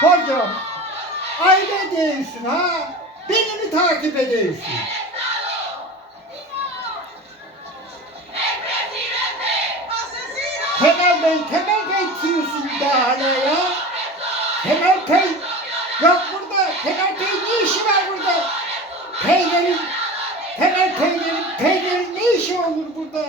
Hocam aile değilsin ha. Beni mi takip ediyorsun? Temel Bey, Temel Bey diyorsun daha hala ya. Temel Bey yok burada. Temel Bey ne işi var burada? Peynirin, Temel Peynirin, Peynirin ne işi olur burada?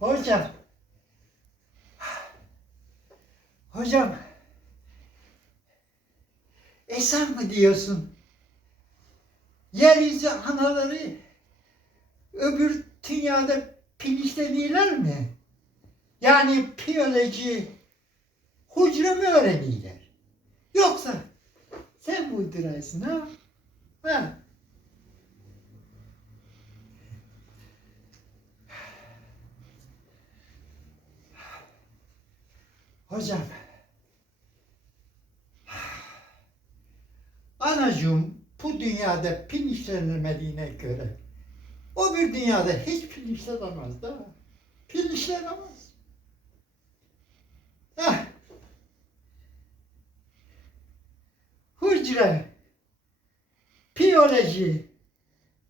Hocam. Hocam. Esen mi diyorsun? Yeryüzü anaları öbür dünyada pilinçleniyorlar mi? Yani biyoloji hücre mi öğreniyorlar? Yoksa sen mi uyduraysın ha? Ha? Hocam. Anacığım bu dünyada pilinçlenilmediğine göre o bir dünyada hiç pilinçlenemez mi? Pilinçlenemez. Heh. Hücre, biyoloji,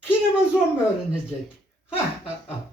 kromozom mu öğrenecek? Ha, ha, ha.